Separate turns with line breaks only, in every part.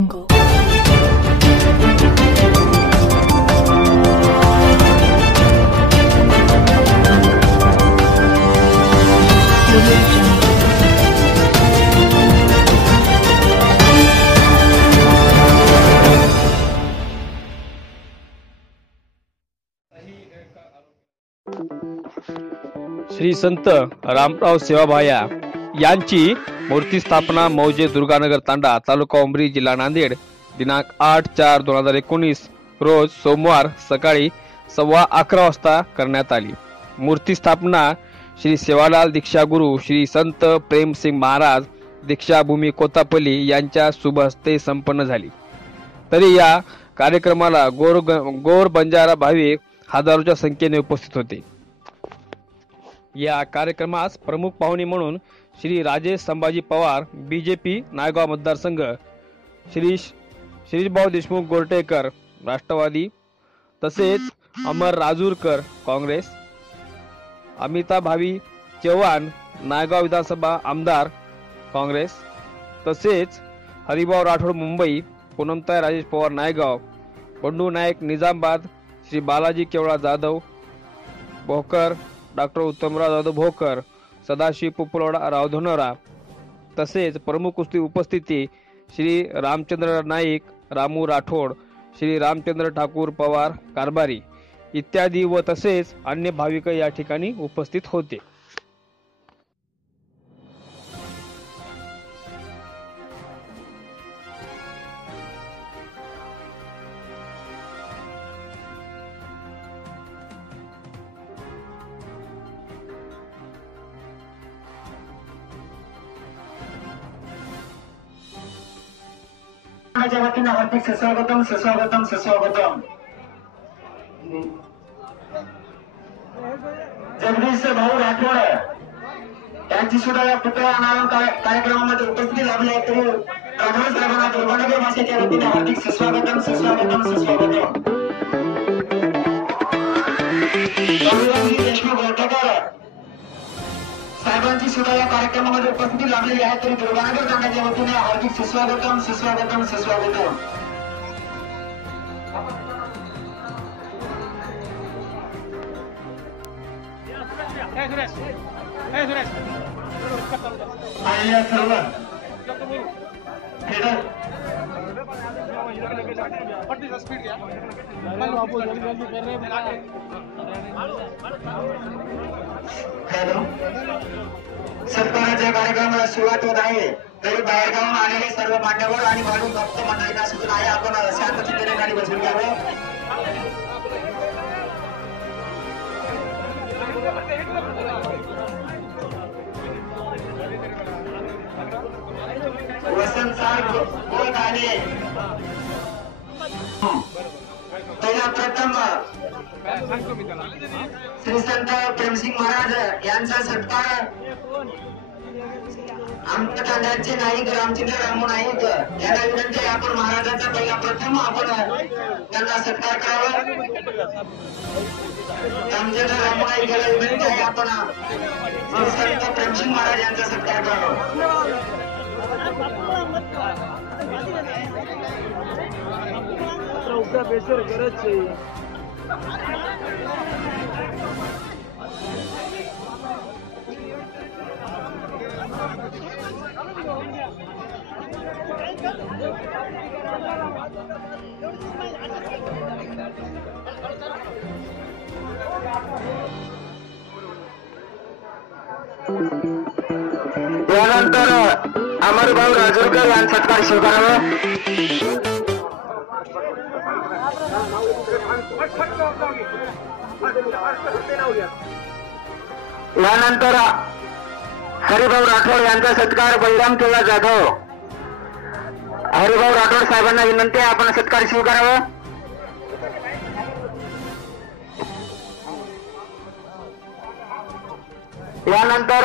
श्री संत रामराव सेवाभाया यांची मूर्ती स्थापना मौजे दुर्गानगर तांडा तालुका उमरी जिल्हा नांदेड दिनांक आठ चार दोन हजार एकोणीस रोज सोमवार सकाळी सव्वा अकरा वाजता करण्यात आली. मूर्ती स्थापना श्री सेवालाल दीक्षागुरु श्री संत प्रेमसिंग महाराज दीक्षाभूमी कोतापल्ली यांच्या शुभ हस्ते संपन्न झाली. तरी या कार्यक्रमाला गोर गोर बंजारा भाविक हजारोच्या संख्येने उपस्थित होते. या कार्यक्रमास प्रमुख पाहुणे म्हणून श्री राजेश संभाजी पवार बीजेपी नायगाव मतदारसंघ श्री शिरीषभाऊ देशमुख गोरटेकर राष्ट्रवादी तसेच अमर राजूरकर काँग्रेस अमिता भावी चव्हाण नायगाव विधानसभा आमदार काँग्रेस तसेच हरिभाऊ राठोड मुंबई पूनमताई राजेश पवार नायगाव बंडू नाईक निजामाबाद श्री बालाजी केवळा जाधव भोकर डॉक्टर उत्तमराव जाधव भोकर सदाशिव पुपलवाडा रावधनोरा. तसेच प्रमुख कुस्ती उपस्थिती श्री रामचंद्र नाईक रामू राठोड श्री रामचंद्र ठाकूर पवार कारभारी इत्यादी व तसेच अन्य भाविक या ठिकाणी उपस्थित होते.
माझ्या वतीनं हार्दिक सुस्वागतम सुस्वागतम सुस्वागतम जगदीश भाऊ राठोड यांची सुद्धा या पुतळा अनावरण कार्यक्रमामध्ये उपस्थिती लाभली आहे तरी राठोड साहेबांना दुर्गानगर भाषेच्या वतीने हार्दिक सुस्वागतम सुस्वागतम सुस्वागतम देशमुख गोरठेकर साहेबांची सुद्धा या कार्यक्रमामध्ये उपस्थिती लाभलेली आहे. तरी दुर्गानगर तांड्याच्या वतीने हार्दिक सुस्वागतम सुस्वागतम सुस्वागतम. आलेल्या सर्व खेळाडू हॅलो? सत्काराच्या कार्यक्रमाला सुरुवात होत आहे. तरी बाहेरगावून आलेले सर्व मान्यवर आणि भाविक भक्त मंडळींना सुद्धा आहे. आपण शांत चित्तेने गाडी बसून घ्यावं. वसंत सार बोलत आले पहिला प्रथम श्री संत प्रेमसिंग महाराज यांचा सत्कार आमच्या तांड्याचे नाईक रामचंद्र रामू नाईक यांना विनंती आपण महाराजांचा पहिला प्रथम आपण त्यांना सत्कार करावा. रामचंद्र रामू नाईक याला विनंती आहे आपण. संत प्रेमसिंग महाराज यांचा सत्कार करावा. गरज यानंतर अमरभाऊ राजूरकर यांचा सत्कार स्वीकारावा यानंतर हरिभाऊ राठोड यांचा सत्कार बलराम केला जाधव. हरिभाऊ राठोड साहेबांना विनंती आहे आपण सत्कार स्वीकारावा यानंतर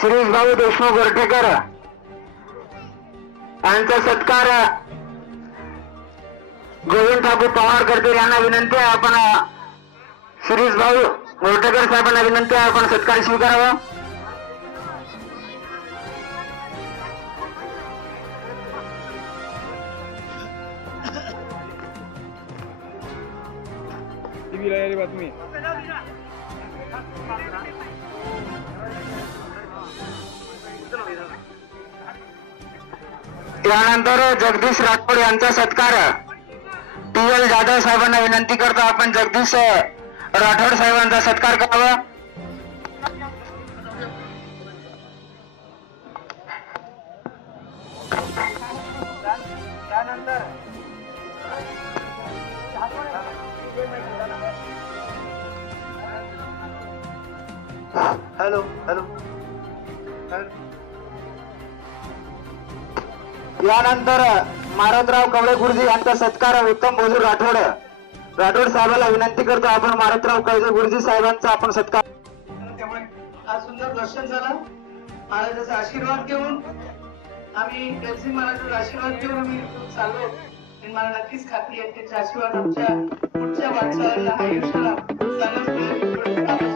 शिरीष भाऊ देशमुख गोरटेकर यांचा सत्कार गोविंद ठाकूर पवार करते यांना विनंती आहे. आपण शिरीष भाऊ गोरटेकर साहेबांना विनंती आहे आपण सत्कार स्वीकारावा.
बातमी.
जगदीश राठोड यांचा सत्कार. टी एल जाधव साहेबांना विनंती करतो आपण जगदीश राठोड साहेबांचा सत्कार करावा. Hello hello. यानंतर मारतराव कवळे गुरुजी यांचा सत्कार उत्तम भोजू राठोड. राठोड साहेबाला विनंती करतो आपण मारतराव कवळे गुरुजी साहेबांचा आपण सत्कार
त्यामुळे आज सुंदर दर्शन झालं. महाराजाचा आशीर्वाद घेऊन आम्ही गरजी महाराजाचा आशीर्वाद घेऊन आम्ही चाललो. मला नक्कीच खात्री आहे त्याचा आशीर्वाद आमच्या पुढच्या वाटचालीला आयुष्याला चांगलाच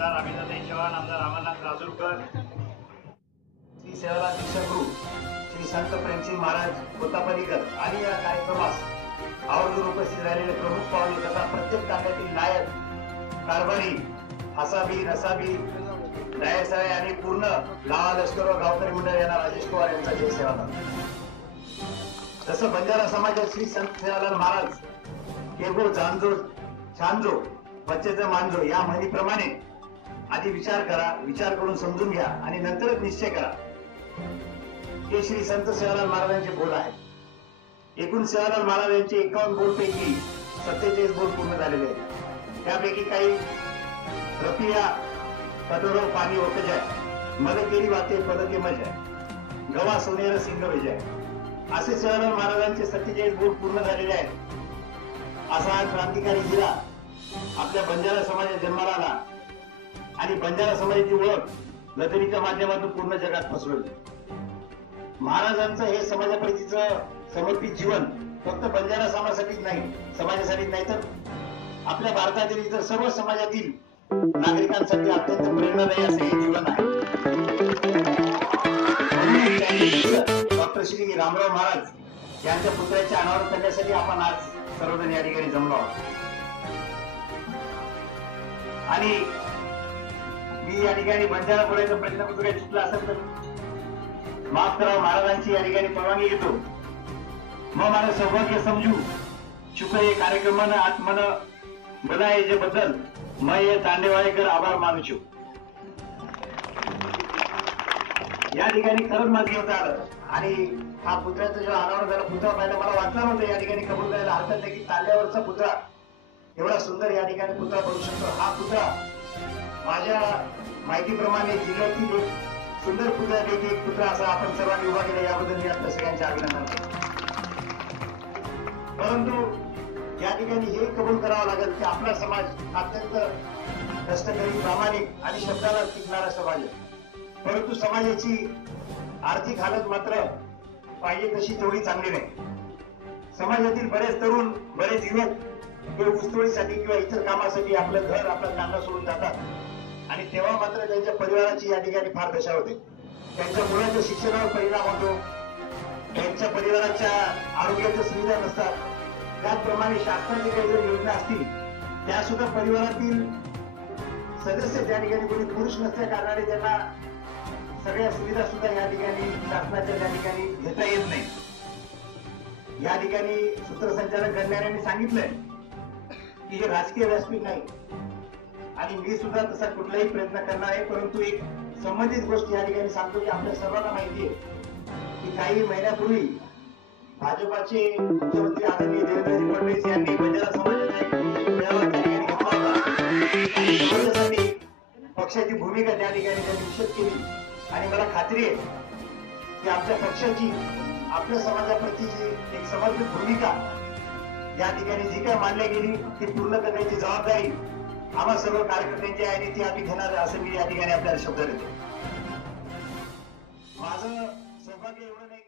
आमदार अभिनंदन चव्हाण आमदार अमरनाथ राजूरकर श्री सेवालाल दीक्षागुरु श्री संत प्रेमसिंग महाराज कोतापलीकर आणि या कार्यक्रमास आवर्जून उपस्थित राहिलेले प्रमुख पाहुणे तथा प्रत्येक तांड्यातील नायक कारभारी हसाबी रसाबी नायक साहेब आणि पूर्ण गावा लष्कर व गावकरी मंडळ यांना राजेश पवार यांचा जय सेवालाल. तसं बंजारा समाजात श्री संत सेवालाल महाराज केगो जांजो छानजो बच्चेचं मानजो या म्हणीप्रमाणे आधी विचार करा विचार करून समजून घ्या आणि नंतरच निश्चय करा. हे श्री संत सेवालाल महाराजांचे बोल आहेत. एकूण सेवालाल महाराज यांचे एकावन्न बोल पैकी सत्तेचाळीस बोल पूर्ण झालेले आहेत. त्यापैकी काही रपिया कटोरो पाणी आहे मला केली वाते पदके मजाय गवा सोनेर सिंग विजय असे सेवालाल महाराजांचे सत्तेचाळीस बोल पूर्ण झालेले आहेत. असा हा क्रांतिकारी हिरा आपल्या बंजारा समाजात जन्माला आला. आणि बंजारा समाजाची ओळख लतरीच्या माध्यमातून पूर्ण जगात पसरवली. महाराजांचं हे समाजाप्रतीचं समर्पित जीवन फक्त बंजारा समाजासाठीच नाही समाजासाठीच नाही तर आपल्या भारतातील इतर सर्व समाजातील नागरिकांसाठी अत्यंत प्रेरणादायी असे हे जीवन आहे. डॉक्टर श्री रामराव महाराज यांच्या पुतळ्याचे अनावरण करण्यासाठी आपण आज सर्वजण या ठिकाणी जमलो आहोत. आणि मी या ठिकाणी बंजारा बोलायचा प्रयत्न करतो. काही चुकला असेल तर माफ करा महाराजांची या ठिकाणी परवानगी घेतो. मग मला सौभाग्य समजू. चुक हे कार्यक्रमानं आत्मन बनाये जे बदल मैं ये तांडेवाळेकर आभार मानू छु या ठिकाणी खरंच माझं घेता आलं. आणि हा पुतळ्याचा जेव्हा अनावरण झाला पुतळा पाहिला मला वाटलं नव्हतं या ठिकाणी कबूल करायला. हरकत नाही की तांड्यावरचा पुतळा एवढा सुंदर या ठिकाणी पुतळा करू शकतो. हा पुतळा माझ्या माहितीप्रमाणे जिल्ह्यातील एक सुंदर पुतळ्यापैकी एक पुतळा असा आपण सर्वांनी उभा केला याबद्दल मी आपल्या सगळ्यांचे अभिनंदन करतो. परंतु या ठिकाणी हे कबूल करावं लागेल की आपला समाज अत्यंत कष्टकरी प्रामाणिक आणि शब्दाला टिकणारा समाज आहे. परंतु समाजाची आर्थिक हालत मात्र पाहिजे तशी तेवढी चांगली नाही. समाजातील बरेच तरुण बरेच युवक हे ऊसतोडीसाठी किंवा इतर कामासाठी आपलं घर आपला कांदा सोडून जातात. आणि तेव्हा मात्र त्यांच्या परिवाराची या ठिकाणी फार दशा होते. त्यांच्या मुलाच्या शिक्षणावर परिणाम होतो. त्यांच्या परिवाराच्या आरोग्याच्या सुविधा नसतात. त्याचप्रमाणे शासनाची काही जर योजना असतील त्या सुद्धा परिवारातील सदस्य त्या ठिकाणी कोणी पुरुष नसल्या कारणाने त्यांना सगळ्या सुविधा सुद्धा या ठिकाणी शासनाच्या त्या ठिकाणी घेता येत नाही. या ठिकाणी सूत्रसंचालक करणाऱ्यांनी सांगितलंय की हे राजकीय व्यासपीठ नाही. आणि मी सुद्धा तसा कुठलाही प्रयत्न करणार आहे परंतु एक संबंधित गोष्ट या ठिकाणी सांगतो की आपल्या सर्वांना माहिती आहे की काही महिन्यापूर्वी भाजपाचे मुख्यमंत्री आदरणीय देवेंद्र फडणवीस यांनी बंजारा समाजाचा समाजासाठी पक्षाची भूमिका त्या ठिकाणी त्यांनी निश्चित केली. आणि मला खात्री आहे की आपल्या पक्षाची आपल्या समाजाप्रती जी एक समर्पित भूमिका या ठिकाणी जी काय मांडली गेली ती पूर्ण करण्याची जबाबदारी आम्हा सर्व कार्यकर्त्यांची आहे ती आम्ही घेणार असं मी या ठिकाणी आपल्याला शब्द देतो. माझं सौभाग्य एवढं नाही